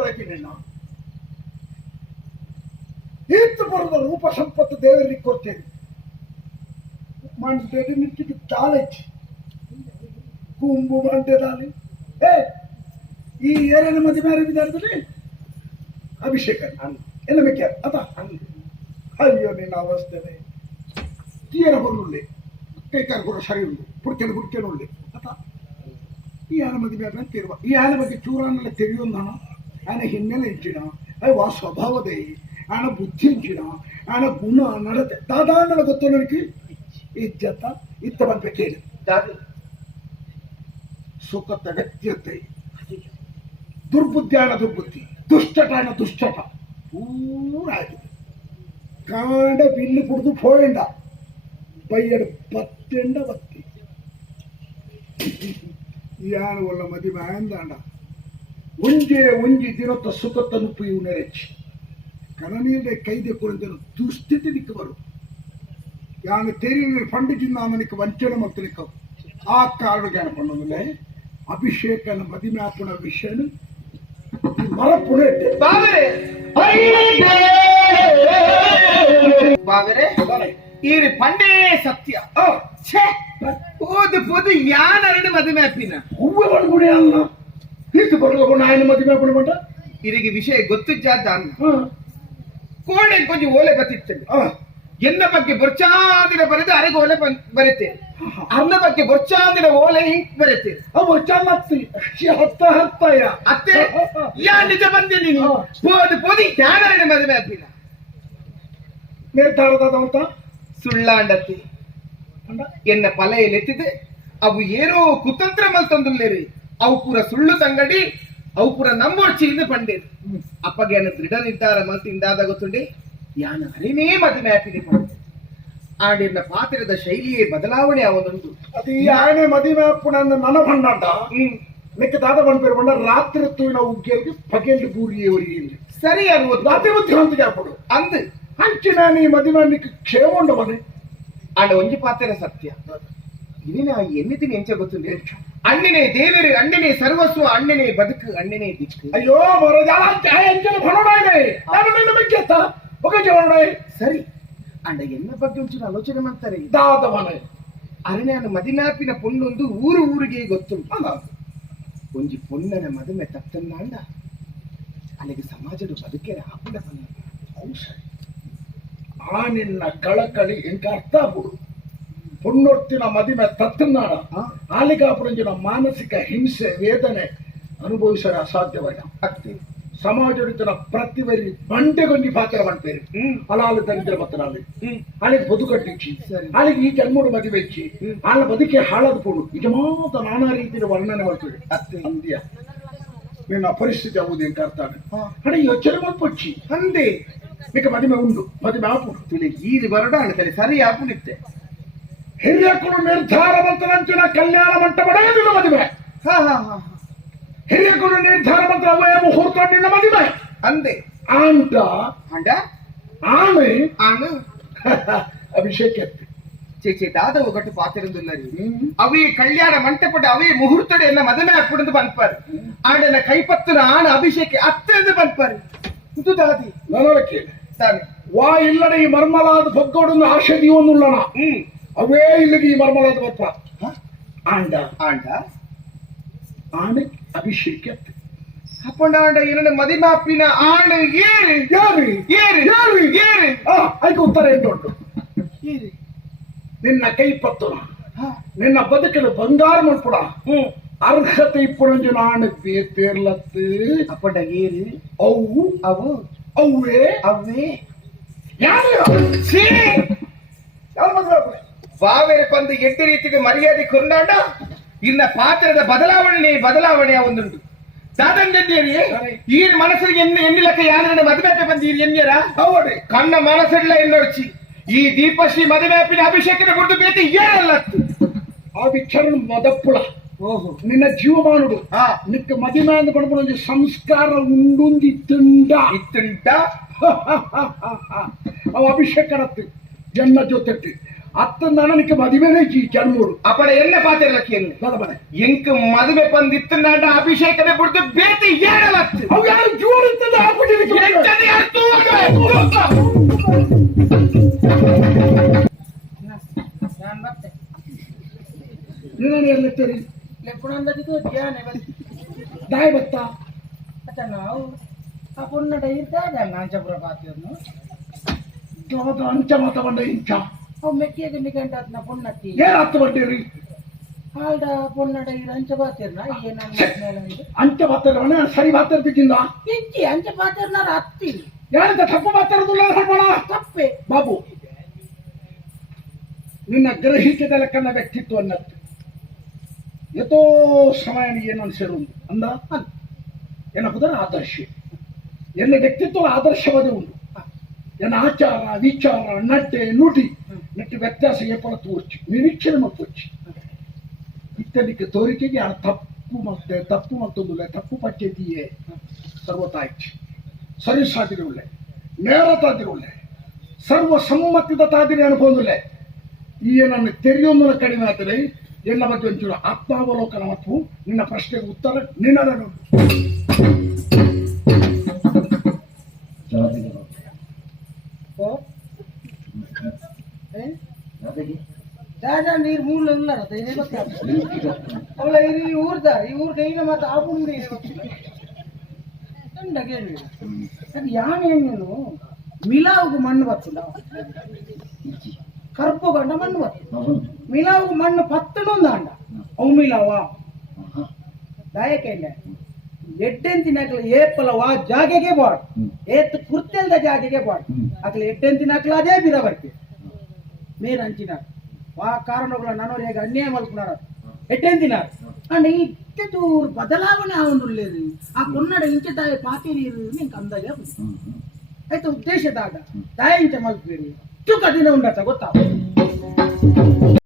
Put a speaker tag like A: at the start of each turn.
A: ಬರಕ್ಕೆ ನಿನ್ನ ಈತ್ತು ಬರದ ರೂಪ ಸಂಪತ್ತು ದೇವರಿಗೆ ಕೊಡ್ತೇನೆ. ಮಂಡ್ಯದ ನಿಂತಿದ್ದು ತಾಳೆಚ್ಚಿ ಕುಂಬು ಮಂಡ್ಯದಲ್ಲಿ. ಏ ಈ ಏರಿನ ಮದುವೆ ವಿಧಾನದಲ್ಲಿ ಅಭಿಷೇಕ. ಎಲ್ಲ ಬೇಕೆ ಅದ. ಅಯ್ಯೋ ನಿನ್ನ ಅವಸ್ಥೆನೆ ತೀರ ಬರುಳ್ಳಿ ಕೈ ಕಾಲು ಸರಿ ಉಂಟು. ಪುಡ್ಕೆಲು ಪುಡ್ಕೆಲು ಉಳ್ಳಿ ಅತ ಈ ಆನೆ ಮದುವೆ ಅಂತ ಇರುವ. ಈ ಆನೆ ಬಗ್ಗೆ ಚೂರನ್ನೆಲ್ಲ ಆನೆ ಹಿನ್ನೆಲೆ ಇಂಚಿನ ಅಯ್ಯೋ ಆ ಸ್ವಭಾವದೇ ಆನ ಬುದ್ಧಿ ಇಂಚಿನ ಆನ ಗುಣ ನಡತೆ ದಾದಾಂಡಲ ಗೊತ್ತು ನನಗೆ ಇಜ್ಜತ್ತ ಇತ್ತ ಬಂದ್ರೆ ಕೇಳಿ
B: ದಾದಿ
A: ಸುಖದ ವ್ಯಕ್ತಿಯತೆ ದುರ್ಬುದ್ಧಿಯಾಣ ದುರ್ಬುದ್ಧಿ ದುಷ್ಟಟಾಣ ದುಷ್ಟಟ ಪೂರಾಗಿದೆ ಕಾಂಡ ಬಿಲ್ಲು ಕುಡಿದು ಪೋಯಂಡ ಬೈಯಡು ಬತ್ತೆಂಡ ಬತ್ತಿ ಯಾರು ಒಳ್ಳ ಮದಿ ಮಾಂದಾಂಡ ಒಂಜೆ ಒಂಜಿ ದಿನತ್ತ ಸುಖತ್ತ ನುಪ್ಪು ಇವು ನೆರೆಚ್ಚಿ ಕನನೀರ್ಡೆ ಕೈದೆ ಕುಳಿದನು ದುಸ್ಥಿತಿ ನಿಕ್ಕ ಬರು ಯಾನು ತೆರಿಗೆ ಪಂಡಿತಿಂದ ಅವನಿಗೆ ವಂಚನೆ ಮತ್ತು ನಿಕ್ಕ ಆ ಕಾರಣ ಜ್ಞಾನ ಪಣ್ಣುಲೆ ಅಭಿಷೇಕನ ಮದಿಮ್ಯಾಪುಣ ವಿಷಯನು ಮರಪುಣ
B: ಬಾವರೆ ಬಾವರೆ ಈರಿ ಪಂಡೇ ಸತ್ಯ ಛೇ ಓದು ಪೋದು ಯಾನರಡು ಮದುವೆ ಅಪ್ಪಿನ
A: ಹೂವು ಬಣ್ಗುಡಿ ಅಲ್ಲ ಬರಲು ನಾಯನ ಮದಿಮ್ಯಾಪುಣ ಮಟ
B: ಇರಿಗೆ ವಿಷಯ ಗೊತ್ತು ಜಾತ
A: ಹಾ.
B: ಕೋಣೆ ಕೊಂಚ ಓಲೆ ಬತ್ತಿತ್ತು
A: ಹಾ.
B: ಎನ್ನ ಬಗ್ಗೆ ಬೊರ್ಚಾದಿನ ಬರೆದು ಅರೆಗೆ ಓಲೆ ಬರುತ್ತೆ ಅನ್ನ ಬಗ್ಗೆ ಬೊರ್ಚಾದಿನ ಓಲೆ ಹಿಂಗ್ ಬರುತ್ತೆ
A: ಹತ್ತ ಹತ್ತಯ್ಯ.
B: ಅತ್ತೆ ಯಾ ನಿಜ ಬಂದೆ ನೀನು. ಪೋದು ಪೋದಿ ಯಾನರಡು ಮದುವೆ ಅಪ್ಪಿನ ನಿರ್ಧಾರದಂತ
A: ಸುಳ್ಳಾಂಡತಿ.
B: ಎನ್ನ ಪಲೆಯಲ್ಲಿ ಎತ್ತಿದೆ. ಅವು ಏನೋ ಕುತಂತ್ರ ಮಲ್ತೊಂದುಲ್ಲೇರಿ. ಅವು ಪೂರ ಸುಳ್ಳು ತಂಗಡಿ ಅವು ಪುರ ನಂಬೋರ್ಚಿಯಿಂದ ಪಂಡೇರು ಅಪ್ಪಗೆ ಅನ್ನ ದೃಢ ನಿರ್ಧಾರ ಮಲ್ತಿಂದಾದ ಗೊತ್ತುಂಡೆ ಯಾನ ಅರಿನೇ ಮದುವೆ ಆಪಿದೆ ಪಂಡೆ ಆಡಿನ ಪಾತ್ರದ ಶೈಲಿಯೇ ಬದಲಾವಣೆ ಅವನೊಂದು
A: ಅದು ಈ ಮದುವೆ ಮದಿಮ್ಯಾಪುಣ ನನ್ನ
B: ಹ್ಮ್.
A: ನಿಕ್ಕ ದಾದ ಪಂಡ ಬಂಡ ರಾತ್ರಿ ತೂವಿನ ಉಗ್ಗೆಲ್ಗೆ ಪಗೆಲ್ಲಿ ಬೂರಿಯವರಿಗೆ
B: ಸರಿ ಅನ್ನುವುದು
A: ರಾತ್ರಿ ಬುದ್ಧಿವಂತಿಗೆ ಹಾಕೊಡು
B: ಅಂದ್.
A: ಅಂಚಿನ ನೀ ಮದುವೆ ನಿಕ್ಕ ಕ್ಷೇಮಂಡ ಮನೆ
B: ಆಂಡ ಒಂಜಿ ಪಾತ್ರೆ ಸತ್ಯ. ಇದಿನ ಎನ್ನಿದ್ದೀನಿ ಎಂಚ ಗೊತ್ತುಂಡೆ ಅಣ್ಣನೇ ದೇವರು ಅಣ್ಣನೇ ಸರ್ವಸ್ವ ಅಣ್ಣನೇ ಬದುಕು ಅಣ್ಣನೇ ದಿಕ್ಕು
A: ಅಯ್ಯೋ ಮರ ಜಾಲ ಅಂಚನ ಭಣೋಡಾಯ್ನೆ ನಾನು ನಿನ್ನ ಬಗ್ಗೆ ಒಗ ಜೀವನೋಡಾಯ್
B: ಸರಿ ಅಂಡ ಎನ್ನ ಬಗ್ಗೆ ಒಂಚೂರು ಆಲೋಚನೆ ಮಾಡ್ತಾರೆ?
A: ದಾದ ಮನೆ
B: ಅರಣ್ಯನ ಮದಿನಾಪಿನ ಪೊಣ್ಣೊಂದು ಊರು ಊರಿಗೆ ಗೊತ್ತುಂಟು ಒಂಜಿ ಪೊಣ್ಣನ ಮದುವೆ ತಪ್ಪನ್ನಾಂಡ ಅಲ್ಲಿಗೆ ಸಮಾಜದ ಬದುಕೆರ ಪನ್ನ
A: ಅಂಶ ಆ ನಿನ್ನ ಕಳಕಳಿ ಎಂಕ ಅರ್ಥ ಪುಣ್ಣೊತ್ತಿನ ಮದಿಮೆ ತತ್ತನಾಡ ಆಲಿಕಾಪುರಂಜಿನ ಮಾನಸಿಕ ಹಿಂಸೆ ವೇದನೆ ಅನುಭವಿಸಲು ಅಸಾಧ್ಯವಾದ
B: ಅತ್ತಿ
A: ಸಮಾಜಡಿತನ ಪ್ರತಿವರಿ ಬಂಡೆಗೊಂಜಿ ಪಾತ್ರ ಮಾಡ್ತೇವೆ
B: ಹ್ಮ್.
A: ಅಲಾಲು ದರಿದ್ರ ಮತ್ತನಾಲಿ ಅಲ್ಲಿಗೆ ಬದುಕಟ್ಟಿಚ್ಚಿ. ಅಲ್ಲಿಗೆ ಈ ಜನ್ಮಡು ಮದುವೆ ಇಚ್ಚಿ. ಆಳ ಬದುಕೆ ಹಾಳದ ಪೋಡು ಇದು ಮಾತ್ರ ನಾನಾ ರೀತಿಯ ವರ್ಣನೆ ಮಾಡ್ತೀವಿ
B: ಅತ್ತೆ
A: ಅಂದ್ಯ. ನಿನ್ನ ಪರಿಸ್ಥಿತಿ ಎಂಕ ಅರ್ಥ
B: ಹಾ.
A: ಹಣ ಯೋಚನೆ ಮಾಡ್ಕೊಚ್ಚಿ
B: ಅಂದೆ.
A: ಮದುವೆ ಉಂಡು ಮದುವೆ ಆಪುಡು
B: ತುಲೆ ಈ ಬರಡ ಅಣ್ಣ ಸರಿ ಆಪುನಿತ್ತೆ
A: ಹಿರಿಯಕರು ನಿರ್ಧಾರ ಮಂತ್ರನಂಚಿನ ಕಲ್ಯಾಣ ಮಂಟಪಡೇ ನಿನ್ನ ಮದುವೆ
B: ಹಾ ಹಾ ಹಾ ಹಾ.
A: ಹಿರಿಯಕರು ನಿರ್ಧಾರ ಮಂತ್ರ ಅವೇ ಮುಹೂರ್ತ ನಿನ್ನ ಮದುವೆ
B: ಅಂದೆ
A: ಆಂಟ
B: ಅಂಡ
A: ಆಮೆ
B: ಆಣ
A: ಅಭಿಷೇಕ
B: ಚೇಚೆ ದಾದ ಒಗಟ್ಟು ಪಾತಿರಂದುಲ್ಲರಿ ಅವೇ ಕಲ್ಯಾಣ ಮಂಟಪದ ಅವೇ ಮುಹೂರ್ತಡೆ ಎನ್ನ ಮದುವೆ ಹಾಕ್ಬಿಡದು ಬಂದ್ಪಾರು ಆಂಡನ ಕೈಪತ್ತನ ಆಣ ಅಭಿಷೇಕ ಅತ್ತೆಂದು ಬಂದ್ಪಾರು ಇದು ದಾದಿ
A: ನನಕ್ಕೆ
B: ತಾನೆ
A: ವಾ ಇಲ್ಲದ ಈ ಮರ್ಮಲಾದ ಬಗ್ಗೋಡನ್ನು ಆಶೆ ದೀವನ್ನುಳ್ಳಣ
B: ಹ್ಮ್
A: ಅವೇ ಇಲ್ಲಿಗೆ ಈ ಮರ್ಮಲಾದ ಬಪ್ಪ
B: ಹ?
A: ಆಂಡ
B: ಆಂಡ
A: ಆನೆ ಅಭಿಷೇಕ
B: ಅಪ್ಪಂಡ ಆಂಡ ಏನನ್ನ ಮದಿಮಾಪಿನ ಆಂಡ ಏರಿ
A: ಯಾರಿ
B: ಏರಿ
A: ಯಾರಿ
B: ಏರಿ
A: ಆ ಅದಕ್ಕೆ ಉತ್ತರ ಎಂಟುಂಟು
B: ಏರಿ
A: ನಿನ್ನ ಕೈಪತ್ತನ
B: ಹ.
A: ನಿನ್ನ ಬದುಕಿನ ಬಂಗಾರ ಮಲ್ಪುಡ
B: ಹ್ಮ್
A: ಅರ್ಹತೆ ಇಪ್ಪುಣಂಜು ನಾನು ಬೇರ್ಲತ್ತು
B: ಅಪ್ಪಂಡ ಏರಿ
A: ಅವು
B: ಅವು
A: ಅವೇ
B: ಅವೇ
A: ಯಾರು
B: ಛೀ!
A: ಯಾರು ಮದುವೆ
B: ಬಾವೇರೆ ಪಂದು ಎಡ್ಡೆ ರೀತಿಗೆ ಮರ್ಯಾದೆ ಕೊಂಡಾಂಡ ಇನ್ನ ಪಾತ್ರದ ಬದಲಾವಣೆ ಬದಲಾವಣೆ ಒಂದುಂಟು. ದಾದಂಜಂದಿಯರಿ ಈ ಮನಸ್ಸಿಗೆ ಎನ್ನ ಎನ್ನಿಲಕ್ಕ ಯಾರನ್ನ ಮದುವೆ ಬಂದೀರಿ ಎನ್ಯರ
A: ಹೌದು
B: ಕಣ್ಣ ಮನಸ್ಸಿಲ್ಲ ಎನ್ನೊಡ್ಚಿ ಈ ದೀಪಶ್ರೀ ಮದುವೆ ಅಭಿಷೇಕದ ಗುಡ್ಡು ಬೇತಿ ಏನಲ್ಲ
A: ಆ ವಿಚಾರ ಮದಪ್ಪುಳ.
B: ಓಹೋ.
A: ನಿನ್ನ ಜೀವಮಾನುಡು.
B: ಹಾ.
A: ನಿಕ್ಕ ಮದಿಮೆ ಅಂದ ಪಡ್ಕೊಂಡು ಸಂಸ್ಕಾರ ಉಂಡುಂದಿ ತಿಂಡ
B: ಇತ್ತುಂಟ
A: ಅವ ಅಭಿಷೇಕ ಜನ್ಮ ಜನ್ನ ಜೊತೆಟ್ಟು
B: அத்தன் தானே நிக்க மதுவேனே
A: ஜன்மூர் அப்பட
B: என்ன பாத்திரலக்கி எங்கு மதுவை பந்து இத்தனாண்ட அபிஷேகமே கொடுத்து
A: பேத்து ஏழலத்து அவங்க
C: யாரும் ஜூர்
A: இத்தந்த ಆಪಟಿ
C: ಲೆಕ್ಕುಣಂದದಿದ್ದು ಧ್ಯಾನೆ ಬತ್ತಿ
A: ದಾಯ್ ಬತ್ತಾ
C: ಅತ್ತ ನಾವು ಆ ಪುಣ್ಣ ಡೈರ್ ದಾದ ನಾಂಚಪುರ ಪಾತಿಯನ್ನು
A: ಜೋದ ಅಂಚ ಮಾತ ಬಂದ ಇಂಚ
C: ಅವು ಮೆಕ್ಕಿಯ ಗಂಡಿ ಗಂಟ ಅದ್ನ ಪುನ್ನಟ್ಟಿ
A: ಏನ್ ಹತ್ತು ರೀ
C: ಆಲ್ಡ ಪುನ್ನಡ ಇದು ಅಂಚ ಬಾತಿರ್ನ? ಏನ ಮೇಲೆ ಉಂಟು
A: ಸರಿ ಬಾತರ್ ಸರಿ ಮಾತಾಡ್ಬೇಕಿಂದ
C: ಅಂಚೆ ಅಂಚ ಪಾತಿರ್ನಾರ ಹತ್ತಿ.
A: ಯಾರಂತ ತಪ್ಪು ಮಾತಾಡುದಿಲ್ಲ ಹೇಳ್ಬೋಣ
C: ತಪ್ಪೆ.
A: ಬಾಬು ನಿನ್ನ ಗ್ರಹಿಕೆದ ಲೆಕ್ಕನ ವ್ಯಕ್ತಿತ್ವನ್ನತ್ತು ಎಷ್ಟೋ ಸಮಯ ಏನು ಅನ್ಸಿರು ಅಂದ? ಅನ್ ಎನ್ನಹುದರ ಆದರ್ಶ. ಎನ್ನ ವ್ಯಕ್ತಿತ್ವ ಆದರ್ಶವಾದ ಉಂಟು. ಎನ್ನ ಆಚಾರ ವಿಚಾರ ನಟ್ಟೆ ನುಡಿ. ನಟ್ಟು ವ್ಯತ್ಯಾಸ ಏಪಲ ತೋರ್ಚು ನಿರೀಕ್ಷಣೆ ಮಾಡ್ಕೋಚು ಇತ್ತಲಿಕ್ಕೆ ತೋರಿಕೆಗೆ ಆ ತಪ್ಪು ಮತ್ತೆ ತಪ್ಪು ಮತ್ತೊಂದು ತಪ್ಪು ಪಚ್ಚೆತಿಯೇ ಸರ್ವತಾಯ್ಚು. ಸರಿ ಸಾಧಿರಿ ಒಳ್ಳೆ ನೇರ ತಾದಿರಿ ಒಳ್ಳೆ ಸರ್ವ ಸಮ್ಮತಿದ ತಾದಿರಿ ಅನ್ಕೊಂದಿಲ್ಲ ಈ ನನ್ನ ತೆರೆಯೊಂದರ ಕಡಿಮೆ ಆತಲೆ ಎಲ್ಲ ಬಗ್ಗೆ ಒಂಚೂರು ಆತ್ಮಾವಲೋಕನ ಮತ್ತು ನಿನ್ನ ಪ್ರಶ್ನೆಗೆ ಉತ್ತರ ನಿನ್ನದನ್ನು
C: ಇಲ್ಲ ಏನೇ ಅವಳ ಈ ಮಣ್ಣು ಬರ್ತದ ಕರ್ಪು ಗಂಡ ಮಣ್ಣು ಬರ್ತದ ಮಿಲಾವುಗು ಮಣ್ಣು ಪತ್ತನೊಂದು ಅಂಡ ಮಿಲಾವ. ದಾಯಕ ಎಡ್ಡೆಂತಿನಕ್ಲ ಏಪಲ ವಾ ಜಾಗೆಗೆ ಬಾಡ್ ಏತ್ ಕುರ್ತೆಲ್ದ ಜಾಗೆಗೆ ಬಾಡ್ ಅಕ್ಲ ಎಡ್ಡೆಂತಿನಕ್ಲ ಅದೇ ಬಿರ ಮೇನ್ ಮೇರ್ ಅಂಚಿನ ವಾ ಕಾರಣಗಳ ನನವ್ರು ಹೇಗೆ ಅನ್ಯಾಯ ಮಲ್ಪುನಾರ ಎಡ್ಡೆಂತಿನ ಅಂಡ್ ಇತ್ತೆ ಚೂರು ಬದಲಾವಣೆ ಆವೊಂದುಳ್ಳೇದು ಆ ಕೊನ್ನಡ ಇಂಚೆ ತಾಯಿ ಪಾತಿರಿ ನಿಂಗೆ ಅಂದಾಜ ಆಯ್ತು ಉದ್ದೇಶ ದಾದ ತಾಯಿ ಇಂಚೆ ಮಲ್ಪಿರಿ ಚುಕ್ಕ ದಿನ ಉಂಡತ್ತ ಗೊತ್ತಾ